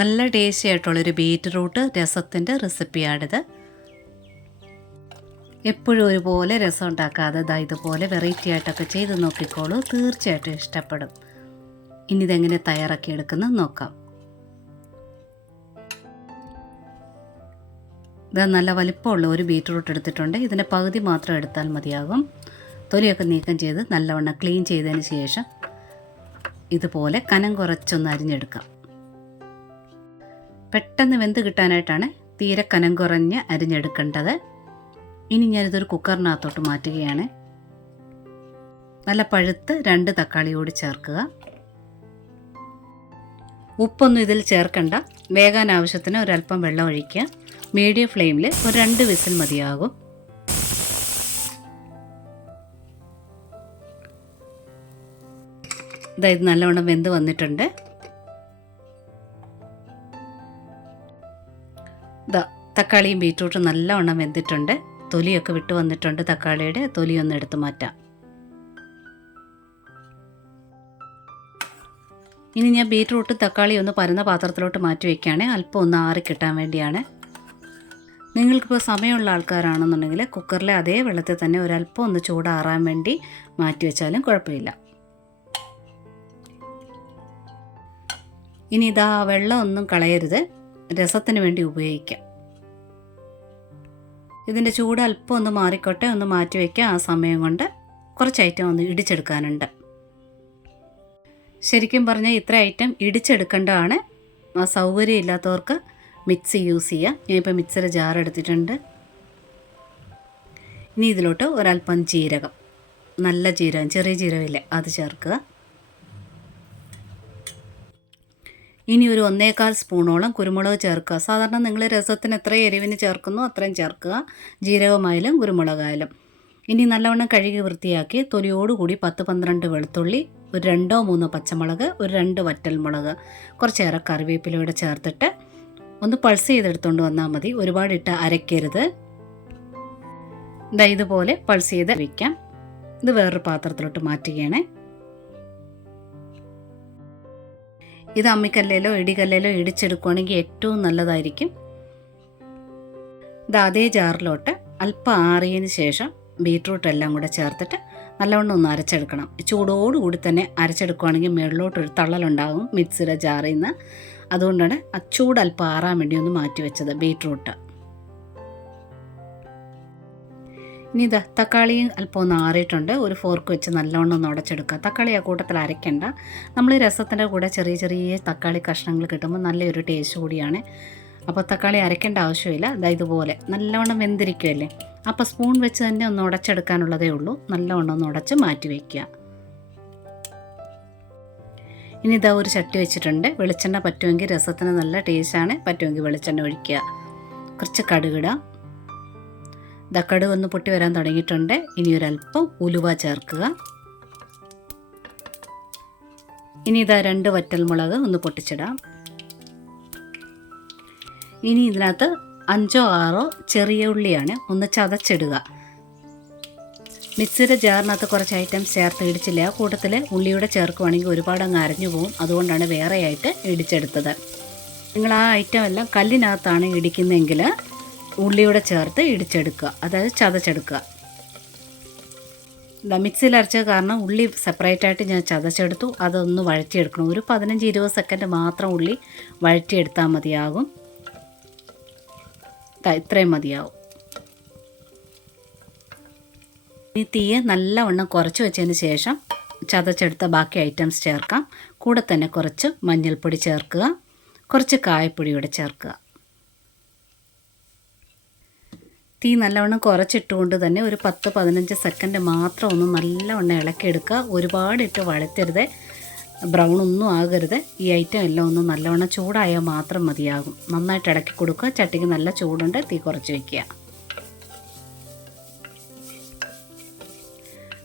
നല്ല ടേസ്റ്റി ആയിട്ടുള്ളൊരു ബീറ്റ്റൂട്ട് രസത്തിൻ്റെ റെസിപ്പിയാണിത്. എപ്പോഴും ഒരുപോലെ രസം ഉണ്ടാക്കാതെ ഇതുപോലെ വെറൈറ്റി ആയിട്ടൊക്കെ ചെയ്ത് നോക്കിക്കോളൂ, തീർച്ചയായിട്ടും ഇഷ്ടപ്പെടും. ഇനി ഇതെങ്ങനെ തയ്യാറാക്കി എടുക്കുന്നത് നോക്കാം. ഇത് നല്ല വലിപ്പമുള്ള ഒരു ബീറ്റ്റൂട്ട് എടുത്തിട്ടുണ്ട്. ഇതിൻ്റെ പകുതി മാത്രം എടുത്താൽ മതിയാകും. തൊലിയൊക്കെ നീക്കം ചെയ്ത് നല്ലവണ്ണം ക്ലീൻ ചെയ്തതിന് ശേഷം ഇതുപോലെ കനം കുറച്ചൊന്ന് അരിഞ്ഞെടുക്കാം. പെട്ടെന്ന് വെന്ത് കിട്ടാനായിട്ടാണ് തീരെ കനം കുറഞ്ഞ് അരിഞ്ഞെടുക്കേണ്ടത്. ഇനി ഞാനിതൊരു കുക്കറിനകത്തോട്ട് മാറ്റുകയാണ്. നല്ല പഴുത്ത് 2 തക്കാളി കൂടി ചേർക്കുക. ഉപ്പൊന്നും ഇതിൽ ചേർക്കണ്ട. വേകാൻ ആവശ്യത്തിന് ഒരല്പം വെള്ളം ഒഴിക്കുക. മീഡിയം ഫ്ലെയിമിൽ ഒരു 2 വിസിൽ മതിയാകും. ഇത് നല്ലവണ്ണം വെന്ത് വന്നിട്ടുണ്ട്. തക്കാളിയും ബീറ്റ്റൂട്ടും നല്ലവണ്ണം വെന്തിട്ടുണ്ട്. തൊലിയൊക്കെ വിട്ട് വന്നിട്ടുണ്ട്. തക്കാളിയുടെ തൊലിയൊന്ന് എടുത്ത് മാറ്റാം. ഇനി ഞാൻ ബീറ്റ്റൂട്ടും തക്കാളിയും ഒന്ന് പരന്ന പാത്രത്തിലോട്ട് മാറ്റി വയ്ക്കുകയാണ്. അല്പം ഒന്ന് ആറി കിട്ടാൻ വേണ്ടിയാണ്. നിങ്ങൾക്കിപ്പോൾ സമയമുള്ള ആൾക്കാരാണെന്നുണ്ടെങ്കിൽ കുക്കറിലെ അതേ വെള്ളത്തിൽ തന്നെ ഒരല്പം ഒന്ന് ചൂടാറാൻ വേണ്ടി മാറ്റി വെച്ചാലും കുഴപ്പമില്ല. ഇനി വെള്ളം ഒന്നും കളയരുത്, രസത്തിന് വേണ്ടി ഉപയോഗിക്കാം. ഇതിൻ്റെ ചൂട് അല്പം ഒന്ന് മാറിക്കോട്ടെ, ഒന്ന് മാറ്റി വയ്ക്കാം. ആ സമയം കൊണ്ട് കുറച്ച് ഐറ്റം ഒന്ന് ഇടിച്ചെടുക്കാനുണ്ട്. ശരിക്കും പറഞ്ഞാൽ ഇത്ര ഐറ്റം ഇടിച്ചെടുക്കേണ്ടതാണ്. സൗകര്യം ഇല്ലാത്തവർക്ക് മിക്സി യൂസ് ചെയ്യാം. ഞാനിപ്പോൾ മിക്സിയുടെ ജാർ എടുത്തിട്ടുണ്ട്. ഇനി ഇതിലോട്ട് ഒരല്പം ജീരകം, നല്ല ജീരകം, ചെറിയ ജീരകമില്ലേ, അത് ചേർക്കുക. ഇനി ഒരു 1/4 സ്പൂണോളം കുരുമുളക് ചേർക്കുക. സാധാരണ നിങ്ങൾ രസത്തിന് എത്ര എരിവിന് ചേർക്കുന്നോ അത്രയും ചേർക്കുക, ജീരകമായാലും കുരുമുളകായാലും. ഇനി നല്ലവണ്ണം കഴുകി വൃത്തിയാക്കി തൊലിയോടുകൂടി 10-12 വെളുത്തുള്ളി, ഒരു 2-3 പച്ചമുളക്, ഒരു 2 വറ്റൽമുളക്, കുറച്ചേറെ കറിവേപ്പിലൂടെ ചേർത്തിട്ട് ഒന്ന് പൾസ് ചെയ്തെടുത്തുകൊണ്ട് വന്നാൽ മതി. ഒരുപാടിട്ട് അരയ്ക്കരുത്. ഇതുപോലെ പൾസ് ചെയ്ത് വയ്ക്കാം. ഇത് വേറൊരു പാത്രത്തിലോട്ട് മാറ്റുകയാണ്. ഇത് അമ്മിക്കല്ലിലോ ഇടികല്ലിലോ ഇടിച്ചെടുക്കുകയാണെങ്കിൽ ഏറ്റവും നല്ലതായിരിക്കും. അതേ ജാറിലോട്ട് അല്പം ആറിയതിന് ശേഷം ബീറ്റ്റൂട്ട് എല്ലാം കൂടെ ചേർത്തിട്ട് നല്ലവണ്ണം ഒന്ന് അരച്ചെടുക്കണം. ചൂടോടുകൂടി തന്നെ അരച്ചെടുക്കുകയാണെങ്കിൽ മുകളിലോട്ടൊരു തള്ളലുണ്ടാകും മിക്സിയുടെ ജാറിൽ നിന്ന്. അതുകൊണ്ടാണ് ആ ചൂട് അല്പം ആറാൻ വേണ്ടി ഒന്ന് മാറ്റി വെച്ചത് ബീറ്റ്റൂട്ട്. ഇനി തക്കാളിയും അല്പം ഒന്ന് ആറിയിട്ടുണ്ട്. ഒരു ഫോർക്ക് വെച്ച് നല്ലവണ്ണം ഒന്ന് ഉടച്ചെടുക്കുക. തക്കാളി ആ കൂട്ടത്തിൽ അരയ്ക്കേണ്ട. നമ്മൾ രസത്തിൻ്റെ കൂടെ ചെറിയ ചെറിയ തക്കാളി കഷ്ണങ്ങൾ കിട്ടുമ്പോൾ നല്ലൊരു ടേസ്റ്റ് കൂടിയാണ്. അപ്പോൾ തക്കാളി അരയ്ക്കേണ്ട ആവശ്യമില്ല. ഇതുപോലെ നല്ലവണ്ണം വെന്തിരിക്കുകയല്ലേ, അപ്പോൾ സ്പൂൺ വെച്ച് തന്നെ ഒന്ന് ഉടച്ചെടുക്കാനുള്ളതേ ഉള്ളൂ. നല്ലവണ്ണം ഒന്ന് ഉടച്ച് മാറ്റി വയ്ക്കുക. ഇനി ഒരു ചട്ടി വെച്ചിട്ടുണ്ട്. വെളിച്ചെണ്ണ പറ്റുമെങ്കിൽ രസത്തിന് നല്ല ടേസ്റ്റാണ്, പറ്റുമെങ്കിൽ വെളിച്ചെണ്ണ ഒഴിക്കുക. കുറച്ച് കടുകിടുക. കടുക് ഒന്ന് പൊട്ടി വരാൻ തുടങ്ങിയിട്ടുണ്ട്. ഇനി ഒരല്പം ഉലുവ ചേർക്കുക. ഇനി 2 വറ്റൽമുളക് ഒന്ന് പൊട്ടിച്ചിടാം. ഇനി ഇതിനകത്ത് 5-6 ചെറിയ ഉള്ളിയാണ്, ഒന്ന് ചതച്ചിടുക. മിക്സിയുടെ ജാറിനകത്ത് കുറച്ച് ഐറ്റംസ് ചേർത്ത് ഇടിച്ചില്ല. ആ കൂട്ടത്തിൽ ഉള്ളിയുടെ ചേർക്കുവാണെങ്കിൽ ഒരുപാട് അങ്ങ് അരഞ്ഞു പോകും. അതുകൊണ്ടാണ് വേറെ ആയിട്ട് ഇടിച്ചെടുത്തത്. നിങ്ങൾ ആ ഐറ്റം എല്ലാം കല്ലിനകത്താണ് ഇടിക്കുന്നതെങ്കിൽ ഉള്ളിയുടെ ചേർത്ത് ഇടിച്ചെടുക്കുക, അതായത് ചതച്ചെടുക്കുക. മിക്സിയിൽ അരച്ചത് കാരണം ഉള്ളി സെപ്പറേറ്റായിട്ട് ഞാൻ ചതച്ചെടുത്തു. അതൊന്ന് വഴറ്റിയെടുക്കണം. ഒരു 15-20 സെക്കൻഡ് മാത്രം ഉള്ളി വഴറ്റിയെടുത്താൽ മതിയാകും. ഇത്രയും മതിയാവും. ഈ തീയെ നല്ലവണ്ണം കുറച്ച് വെച്ചതിന് ശേഷം ചതച്ചെടുത്ത ബാക്കി ഐറ്റംസ് ചേർക്കാം. കൂടെ തന്നെ കുറച്ച് മഞ്ഞൾപ്പൊടി ചേർക്കുക, കുറച്ച് കായപ്പൊടിയോടെ ചേർക്കുക. തീ നല്ലവണ്ണം കുറച്ചിട്ടുകൊണ്ട് തന്നെ ഒരു 10-15 സെക്കൻഡ് മാത്രം ഒന്ന് നല്ലവണ്ണം ഇളക്കിയെടുക്കുക. ഒരുപാടിട്ട് വഴറ്റരുത്, ബ്രൗൺ ഒന്നും ആകരുത്. ഈ ഐറ്റം എല്ലാം ഒന്ന് നല്ലവണ്ണം ചൂടായാൽ മാത്രം മതിയാകും. നന്നായിട്ട് ഇളക്കി കൊടുക്കുക. ചട്ടിക്ക് നല്ല ചൂടുണ്ട്. തീ കുറച്ച് വയ്ക്കുക.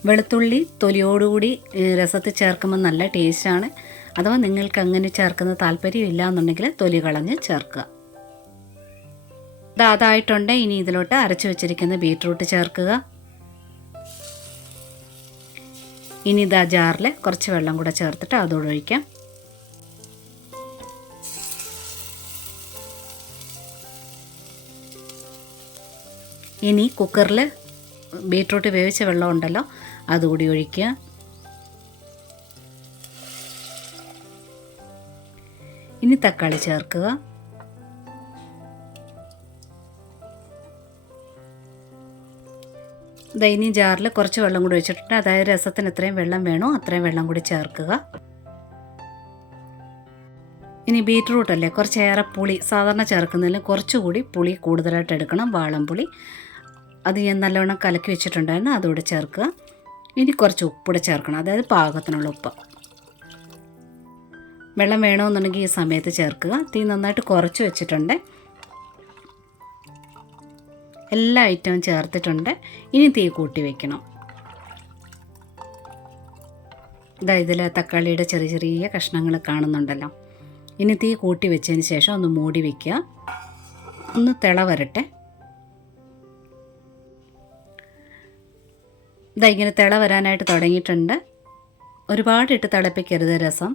വെളുത്തുള്ളി തൊലിയോടുകൂടി രസത്തിൽ ചേർക്കുമ്പോൾ നല്ല ടേസ്റ്റാണ്. അഥവാ നിങ്ങൾക്ക് അങ്ങനെ ചേർക്കുന്ന താല്പര്യമില്ല എന്നുണ്ടെങ്കിൽ തൊലി കളഞ്ഞ് ചേർക്കുക. അതായിട്ടുണ്ട്. ഇനി ഇതിലോട്ട് അരച്ചു വെച്ചിരിക്കുന്ന ബീറ്റ്റൂട്ട് ചേർക്കുക. ഇനി ജാറിൽ കുറച്ച് വെള്ളം കൂടെ ചേർത്തിട്ട് അതോടെ ഒഴിക്കാം. ഇനി കുക്കറിൽ ബീട്രൂട്ട് വേവിച്ച വെള്ളം ഉണ്ടല്ലോ അതുകൂടി ഒഴിക്കുക. ഇനി തക്കാളി ചേർക്കുക. ഇനി ജാറിൽ കുറച്ച് വെള്ളം കൂടി ഒഴിച്ചിട്ടുണ്ട്. അതായത് രസത്തിന് എത്രയും വെള്ളം വേണോ അത്രയും വെള്ളം കൂടി ചേർക്കുക. ഇനി ബീറ്റ്റൂട്ട് അല്ലേ, കുറച്ചേറെ പുളി സാധാരണ ചേർക്കുന്നതിൽ കുറച്ചുകൂടി പുളി കൂടുതലായിട്ട് എടുക്കണം, വാളംപുളി. അത് ഞാൻ നല്ലവണ്ണം കലക്കി വെച്ചിട്ടുണ്ടായിരുന്നു, അതുകൂടെ ചേർക്കുക. ഇനി കുറച്ച് ഉപ്പൂടെ ചേർക്കണം, അതായത് പാകത്തിനുള്ള ഉപ്പ്. വെള്ളം വേണമെന്നുണ്ടെങ്കിൽ ഈ സമയത്ത് ചേർക്കുക. തീ നന്നായിട്ട് കുറച്ച് വെച്ചിട്ടുണ്ട്. എല്ലാ ഐറ്റവും ചേർത്തിട്ടുണ്ട്. ഇനി തീ കൂട്ടി വെക്കണം. ഇതിൽ തക്കാളിയുടെ ചെറിയ ചെറിയ കഷ്ണങ്ങൾ കാണുന്നുണ്ടല്ലോ. ഇനി തീ കൂട്ടി വെച്ചതിന് ശേഷം ഒന്ന് മൂടി വയ്ക്കുക. ഒന്ന് തിള വരട്ടെ. ഇങ്ങനെ തിള വരാനായിട്ട് തുടങ്ങിയിട്ടുണ്ട്. ഒരുപാടിട്ട് തിളപ്പിക്കരുത് രസം.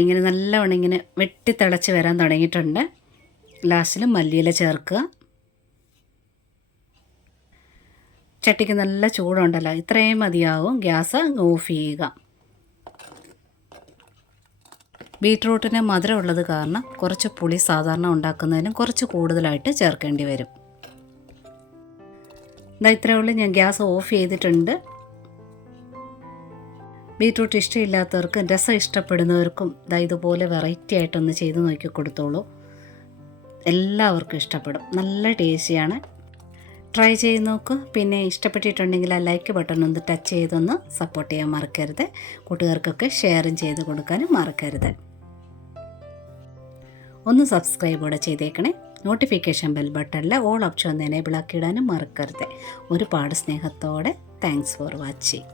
ഇങ്ങനെ നല്ലവണ്ണം ഇങ്ങനെ വെട്ടി തിളച്ച് വരാൻ തുടങ്ങിയിട്ടുണ്ട്. ലാസ്റ്റിൽ മല്ലിയില ചേർക്കുക. ചട്ടിക്ക് നല്ല ചൂടുണ്ടല്ലോ, ഇത്രയും മതിയാവും. ഗ്യാസ് ഓഫ് ചെയ്യുക. ബീറ്റ്റൂട്ടിന് മധുരം ഉള്ളത് കാരണം കുറച്ച് പുളി സാധാരണ ഉണ്ടാക്കുന്നതിനും കുറച്ച് കൂടുതലായിട്ട് ചേർക്കേണ്ടി വരും. ഇത്രയേ ഉള്ളൂ. ഞാൻ ഗ്യാസ് ഓഫ് ചെയ്തിട്ടുണ്ട്. ബീറ്റ്റൂട്ട് ഇഷ്ടമില്ലാത്തവർക്കും രസം ഇഷ്ടപ്പെടുന്നവർക്കും ഇതുപോലെ വെറൈറ്റി ആയിട്ടൊന്ന് ചെയ്ത് നോക്കി കൊടുത്തോളൂ. എല്ലാവർക്കും ഇഷ്ടപ്പെടും. നല്ല ടേസ്റ്റിയാണ്. ട്രൈ ചെയ്ത് നോക്കൂ. പിന്നെ ഇഷ്ടപ്പെട്ടിട്ടുണ്ടെങ്കിൽ ആ ലൈക്ക് ബട്ടൺ ഒന്ന് ടച്ച് ചെയ്തൊന്ന് സപ്പോർട്ട് ചെയ്യാൻ മറക്കരുത്. കൂട്ടുകാർക്കൊക്കെ ഷെയറും ചെയ്ത് കൊടുക്കാനും മറക്കരുത്. ഒന്ന് സബ്സ്ക്രൈബ് കൂടെ ചെയ്തേക്കണേ. നോട്ടിഫിക്കേഷൻ ബെൽ ബട്ടണിൽ ഓൾ ഓപ്ഷൻ ഒന്ന് എനേബിൾ ആക്കിയിടാനും മറക്കരുത്. ഒരുപാട് സ്നേഹത്തോടെ താങ്ക്സ് ഫോർ വാച്ചിങ്.